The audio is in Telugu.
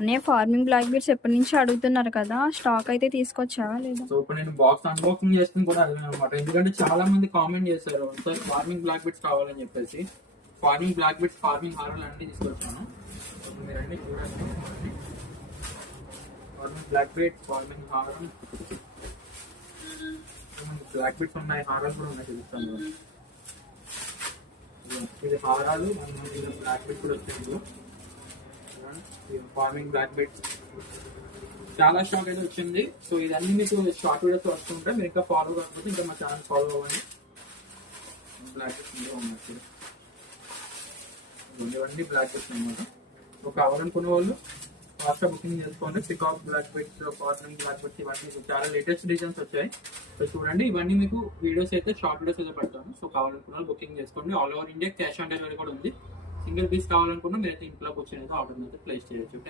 అనే ఫార్మింగ్ బ్లాక్ బీడ్స్ ఎప్పటి నుంచి అడుగుతున్నారు కదా, స్టాక్ అయితే తీసుకొచ్చా లేదా? సో ఇప్పుడు నేను బాక్స్ అన్బాక్సింగ్ చేసుకుని కూడా అడిగాను అనమాట, ఎందుకంటే చాలా మంది కామెంట్ చేశారు సార్ ఫార్మింగ్ బ్లాక్ బీడ్స్ కావాలని చెప్పేసి. ఫార్మింగ్ బ్లాక్ బీడ్స్, ఫార్మింగ్ హారాలు అన్ని తీసుకొచ్చాను. మీరు అన్ని చూడండి. ఫార్మింగ్ బ్లాక్ బీడ్, ఫార్మింగ్ హారం, బ్లాక్ బీడ్స్ ఉన్నాయి, హారాలు కూడా ఉన్నాయి, చూపిస్తాను. ఇది హారాలు, బ్లాక్ బీడ్ కూడా వచ్చాయి. ఫార్మింగ్ బ్లాక్ బీడ్ చాలా స్టాక్ అయితే వచ్చింది. సో ఇదన్నీ మీకు షార్ట్ వీడియోస్ వస్తుంటే మీరు ఇంకా ఫాలో కాకపోతే ఇంకా మా ఛానల్ ఫాలో అవ్వండి. బ్లాక్ బీడ్స్ ఉన్నాయి, ఇవన్నీ బ్లాక్ బీడ్స్ అనమాట. సో కావాలనుకున్న వాళ్ళు ఫాస్ట్గా బుకింగ్ చేసుకోండి. Peacock black beads, farming black beads ఇవన్నీ చాలా లేటెస్ట్ డిజైన్స్ వచ్చాయి. సో చూడండి, ఇవన్నీ మీకు వీడియోస్ అయితే షార్ట్ వీడియోస్ అయితే పెడతాను. సో కావాలనుకున్న బుకింగ్ చేసుకోండి. All over India cash on delivery కూడా ఉంది. సింగిల్ పీస్ కావాలనుకున్నా మీరైతే ఇంట్లో కూర్చొని అయితే ఆర్డర్ అయితే ప్లేస్ చేయొచ్చు.